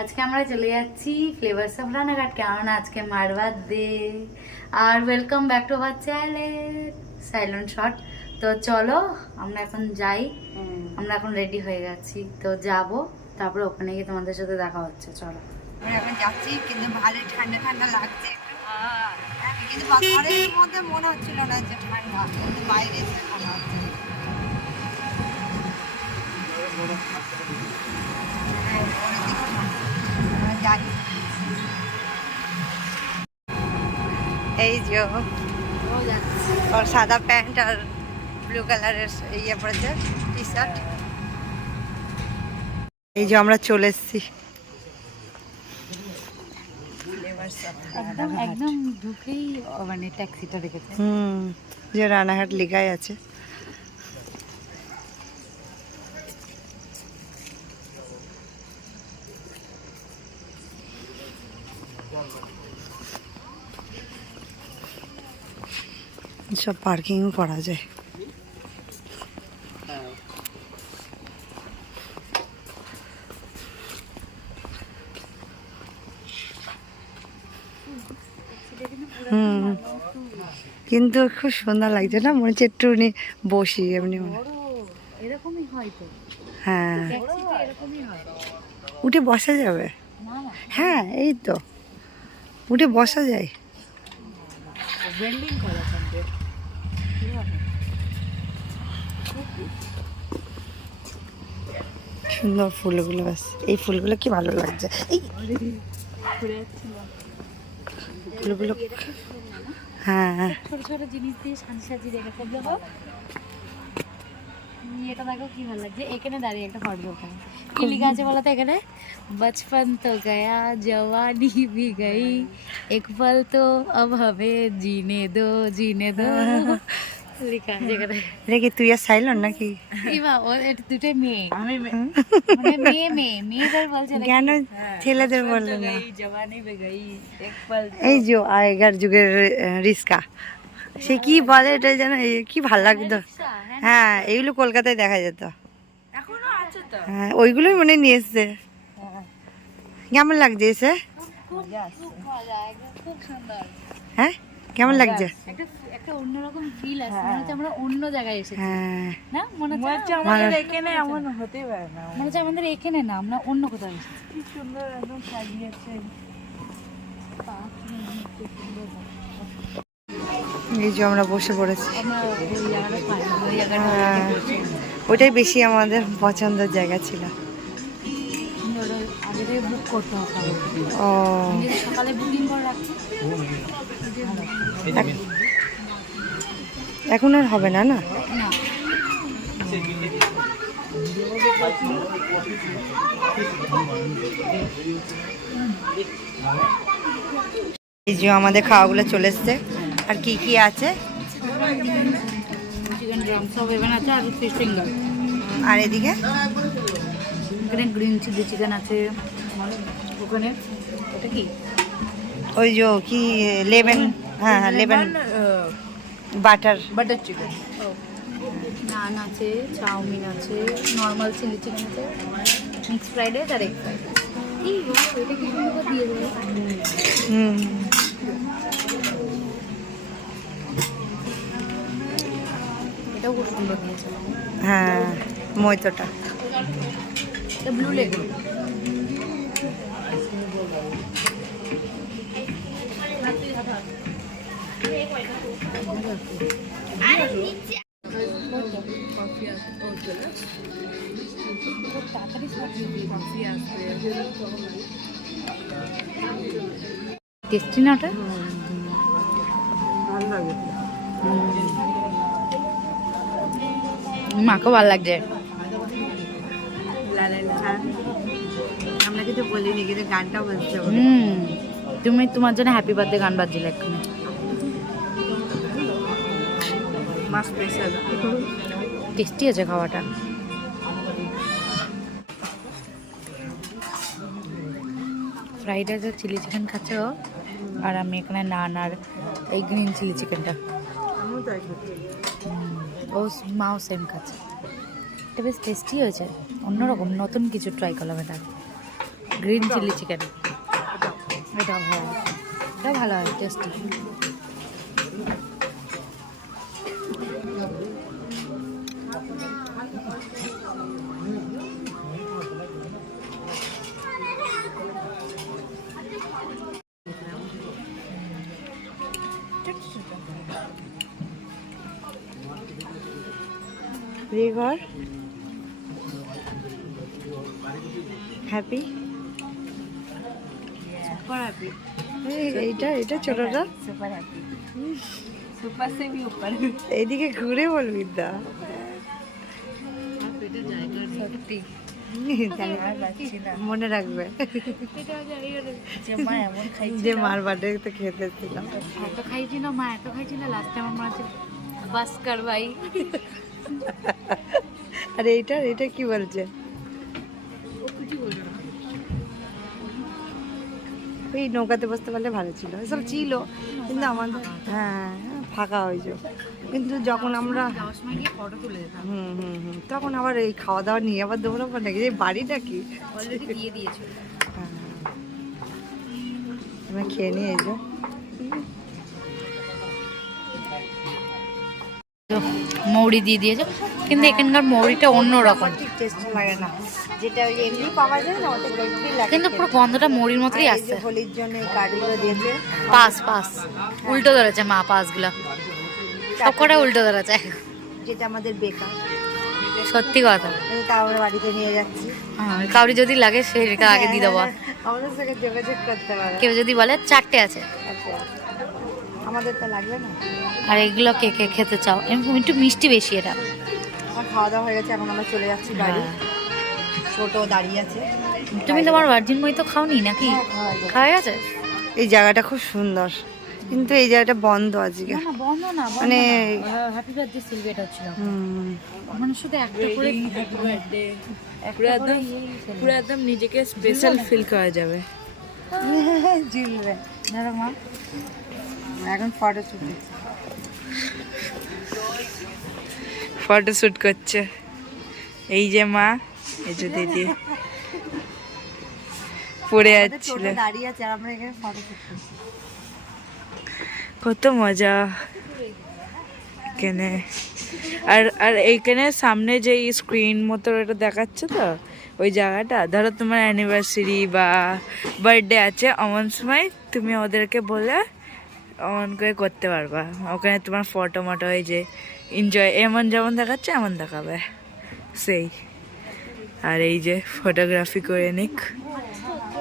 আজকে আমরা চলে যাচ্ছি ফ্লেভারস অফ রানাঘাট, কারণ আজকে মার বার্থডে। আর welcome back to our channel silent shot. তো চলো আমরা এখন যাই, আমরা এখন রেডি হয়ে গেছি, তো যাব, তারপরে ওখানে গিয়ে তোমাদের সাথে দেখা হচ্ছে। চলো আমরা এখন যাচ্ছি, কিন্তু ভালো ঠান্ডা ঠান্ডা লাগছে কিন্তু ঘরের মধ্যে মনে হচ্ছিল না যে ঠান্ডা, কিন্তু বাইরে এসে মনে হচ্ছে। এই যে ওর সাদা প্যান্ট আর ব্লু কালারের ইয়ে পড়েছে টি শার্ট। এই যে আমরা চলে এসেছি একদম একদম ঢুকেই মানে ট্যাক্সিটা দেখেছে, যে রানাঘাট লেখাই আছে। সব পার্কিং করা যায়। কিন্তু খুব সুন্দর লাগছে না, মনে হচ্ছে একটু বসি এমনি। এরকমই হয় তো, হ্যাঁ, এরকমই হয়। উঠে বসা যাবে। হ্যাঁ এই তো উঠে বসা যায়। ওয়েল্ডিং করা থাকবে। সুন্দর ফুলগুলো, ব্যাস এই ফুলগুলো কি ভালো লাগছে। এই ফুলগুলো হ্যাঁ, ছোট ছোট জিনিস দিয়ে সাজিয়ে রেখেছে। দেখো এটা দেখো কি ভালো লাগছে। এখানে দাঁড়িয়ে একটা ফটো ওখানে কি লেখা আছে বলো তো? এখানে बचपन तो गया जवानी भी गई एक पल तो अब हमें जीने दो লেখা আছে এখানে। দেখি তুই আর সাইলন নাকি? ইমা ও এটা দুটোই মেয়ে, আমি মানে মেয়েদের বলছে নাকি? কেন ছেলেদের বললো না? জওয়ানি বে গই এক পল। এই যে আগেকার যুগের রিস্কা, সে কি বলে এটা যেন, কি ভাল লাগতো। হ্যাঁ এইগুলো কলকাতায় দেখা যেত, এখনো আছে তো। হ্যাঁ ওইগুলোই মনে নিয়ে এসছে। কেমন লাগছে এসে? খুব মজা, একদম খুব সুন্দর। হ্যাঁ কেমন লাগছে? একটা অন্যরকম ফিল আসছে, মনে হচ্ছে আমরা অন্য জায়গায় এসেছি। হ্যাঁ না মনে হচ্ছে আমাদের এখানে এমন হতে পারে না, মনে হচ্ছে আমাদের এখানে না, আমরা অন্য কোথাও এসেছি। কি সুন্দর একদম সাজিয়েছে। এই যে আমরা বসে পড়েছি। আমরা ওই জায়গাটা পাই না, ওই জায়গাটা হ্যাঁ, ওটাই বেশি আমাদের পছন্দের জায়গা ছিল। আগে থেকে বুক করতে হবে। ও সকালে বুকিং করে রাখছি। এখন আর হবে না না? না এই যে আমাদের খাওয়াগুলো চলে এসছে। আর কি কি আছে? চিকেন ড্রাম সব এখানে আছে, আর ফিশ ফিঙ্গার। আর এদিকে এখানে গ্রিন চিলি চিকেন আছে। ওখানে ওটা কি ওই যে কি লেমন, হ্যাঁ হ্যাঁ লেমন বাটার চিকেন। নান আছে, চাউমিন আছে, নর্মাল চিলি চিকেন আছে, মিক্স ফ্রাইড রাইস আর এগ ফ্রাইড রাইস। এই এটা কি সুন্দর দিয়ে দেবে। এটাও খুব সুন্দর দিয়েছে। হ্যাঁ মইতোটা। এটা ব্লু লেগুন। টেস্টি না ওটা? মাকেও ভালো লাগছে। আমরা কিছু বলিনি, কিন্তু গানটা বলছে। তুমি তোমার জন্য হ্যাপি বার্থডে গান বাজছিল এক্ষুনি। মা স্পেশাল, টেস্টি আছে খাওয়াটা। ফ্রাইড রাইস আর চিলি চিকেন খাচ্ছে ও, আর আমি এখানে নান আর এই গ্রিন চিলি চিকেনটা। ও মাও সেম খাচ্ছে। এটা বেশ টেস্টি হয়েছে, অন্যরকম নতুন কিছু ট্রাই করলাম এটা। গ্রিন চিলি চিকেন, এটা ভালো, এটা ভালো হয়, tasty. River happy, super happy, এইটা এটা ছোটটা সুপার হ্যাপি, সুপার সে ভি উপর। এইদিকে ঘুরে বলবি দা, সত্যি মনে রাখবে যে মা এমন খাইছিল, যে মার বাড়িতে তো খেতে ছিলাম। এত খাইছিল মা, এত খাইছিল, লাস্ট টাইম আমার আছে বাস কর ভাই। আর এইটা এটা কি বলছে? এই নৌকাতে বসতে পারলে ভালো ছিল, এসব ছিল কিন্তু আমাদের হ্যাঁ ফাঁকা হয়েছে, কিন্তু যখন আমরা যাওয়ার সময় গিয়ে ফটো তুলে দিতাম, তখন আবার এই খাওয়া দাওয়া নিয়ে আবার দৌড়াবো নাকি, এই বাড়িটা কি অলরেডি দিয়ে দিয়েছিল। আমরা খেয়ে নিয়ে এসো। মৌরি দিয়ে দিয়েছে, কিন্তু এখানকার মৌরিটা অন্যরকম, ঠিক টেস্ট লাগে না, যেটা ওই এমনি পাওয়া যায় না ওটা দেখবি লাগে, কিন্তু পুরো গন্ধটা মৌরির মতোই এই আসছে। যে হোলির জন্য এই কার্ডগুলো দিয়েছে, পাস পাস উল্টো ধরেছে মা, পাসগুলো সব কটা উল্টো ধরেছে, যেটা আমাদের বেকার, সত্যি কথা। কারোর বাড়িতে নিয়ে যাচ্ছি, হ্যাঁ, কাউরি যদি লাগে সেটা আগে দিয়ে দেবো, আমাদের সঙ্গে যোগাযোগ করতে পারে। কেউ যদি বলে 4টে আছে, আচ্ছা আমাদের তো লাগবে না। আর এগুলো কে কে খেতে চাও, একটু মিষ্টি বেশি এটা। আমার খাওয়া দাওয়া হয়ে গেছে, এখন আমরা চলে যাচ্ছি বাড়ি। ছোট দাঁড়িয়ে আছে। তুমি তোমার ভার্জিন মই তো খাওনি নাকি? খাওয়া গেছে? এই জায়গাটা খুব সুন্দর, কিন্তু এই জায়গাটা বন্ধ আজকে, না না বন্ধ না, মানে হ্যাপি বার্থডে সেলিব্রেট হচ্ছিল, মানে শুধু একটা করে হ্যাপি বার্থডে, পুরো একদম নিজেকে স্পেশাল ফিল করা যাবে। ঝিলবে দাঁড়া মা, এখন ফটো শুট দিচ্ছি, ফটো শুট করছে এই যে মা, এই যে দিদি পড়ে যাচ্ছিল, দাঁড়িয়ে আছে আর আমরা এখানে ফটো শুট করছি। কত মজা এখানে। আর আর এইখানে সামনে যে স্ক্রিন মতো এটা দেখাচ্ছে তো, ওই জায়গাটা ধরো তোমার অ্যানিভার্সারি বা বার্থডে আছে এমন সময় তুমি ওদেরকে বলে অন করে করতে পারবা, ওখানে তোমার ফটো মটো এই যে এনজয় এমন যেমন দেখাচ্ছে এমন দেখাবে সেই। আর এই যে ফটোগ্রাফি করে নিক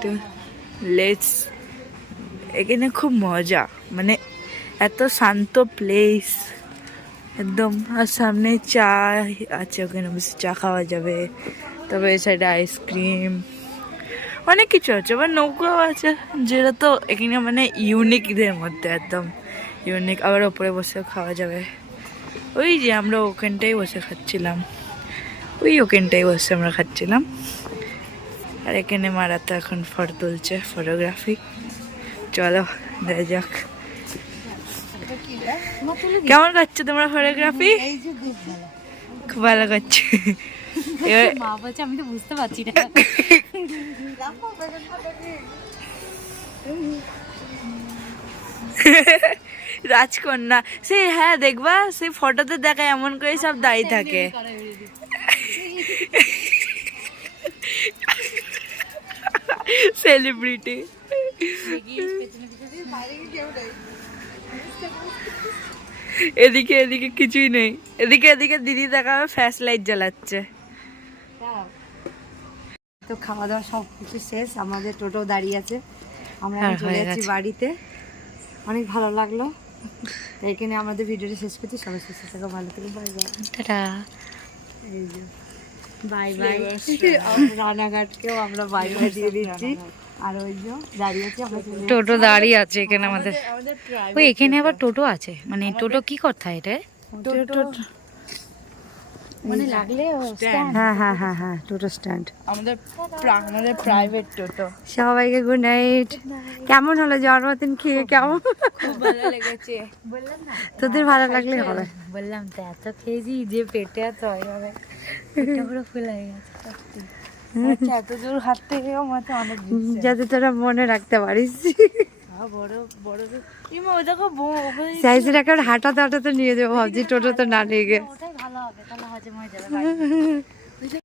তো লেটস, এখানে খুব মজা, মানে এত শান্ত প্লেস একদম। আর সামনে চা আছে, ওখানে বসে চা খাওয়া যাবে, তবে এই সাইডে আইসক্রিম অনেক কিছু আছে, আবার নৌকাও আছে, যেটা তো এখানে মানে ইউনিকদের মধ্যে একদম ইউনিক। আবার ওপরে বসে খাওয়া যাবে, ওই যে আমরা ওখানটাই বসে খাচ্ছিলাম, ওই ওখানটাই বসে আমরা খাচ্ছিলাম। আর এখানে মারা তো এখন ফটো তুলছে, ফটোগ্রাফি। চলো দেখা যাক কেমন করছো তোমরা ফটোগ্রাফি। খুব ভালো করছে। এবার মা বলছে আমি তো বুঝতে পারছি না, রাজকন্যা সে, হ্যাঁ দেখবা সেই ফটোতে দেখায় এমন করে সব দাঁড়িয়ে থাকে। সেলিব্রিটি। এদিকে এদিকে কিছুই নেই, এদিকে এদিকে দিদি দেখাবে ফ্ল্যাশ লাইট জ্বালাচ্ছে। তো খাওয়া দাওয়া সব কিছু শেষ, আমাদের টোটো দাঁড়িয়ে আছে, আমরা এখন চলে যাচ্ছি বাড়িতে। অনেক ভালো লাগলো, তাই এখানে আমাদের ভিডিওটা শেষ করছি। সবাই সুস্থ থাকো, ভালো থেকো, বাই বাই। টাটা, এই যে বাই বাই। রানাঘাটকেও আমরা বাই বাই দিয়ে দিচ্ছি। আর ওই যে দাঁড়িয়ে আছে, আমরা চলে যাচ্ছি। টোটো দাঁড়িয়ে আছে এখানে আমাদের, ওই এখানে আবার টোটো আছে, মানে টোটো কি করতে হয় এটা, মানে লাগলে হ্যাঁ হ্যাঁ হ্যাঁ হ্যাঁ, টোটো স্ট্যান্ড। আমাদের প্রাইভেট টোটো। সবাইকে গুড নাইট। কেমন হলো জন্মদিন খেয়ে, কেমন? খুব ভালো লেগেছে। তোদের ভালো লাগলে হবে। বললাম তো এত খেয়েছি যে পেটে এত হয়, পেটটা পুরো ফুল হয়ে গেছে। আচ্ছা, এত দূর হাঁটতে গিয়েও মাথা অনেক ঘুরছে। যাতে তোরা মনে রাখতে পারিস। বড় বড় ইমা ওই দেখো চাইছি না কারণ হাঁটাতে হাঁটাতে নিয়ে যাবো ভাবছি, টোটো তো না নিয়ে গে। ওটাই ভালো হবে, তাহলে হজম হয়ে যাবে।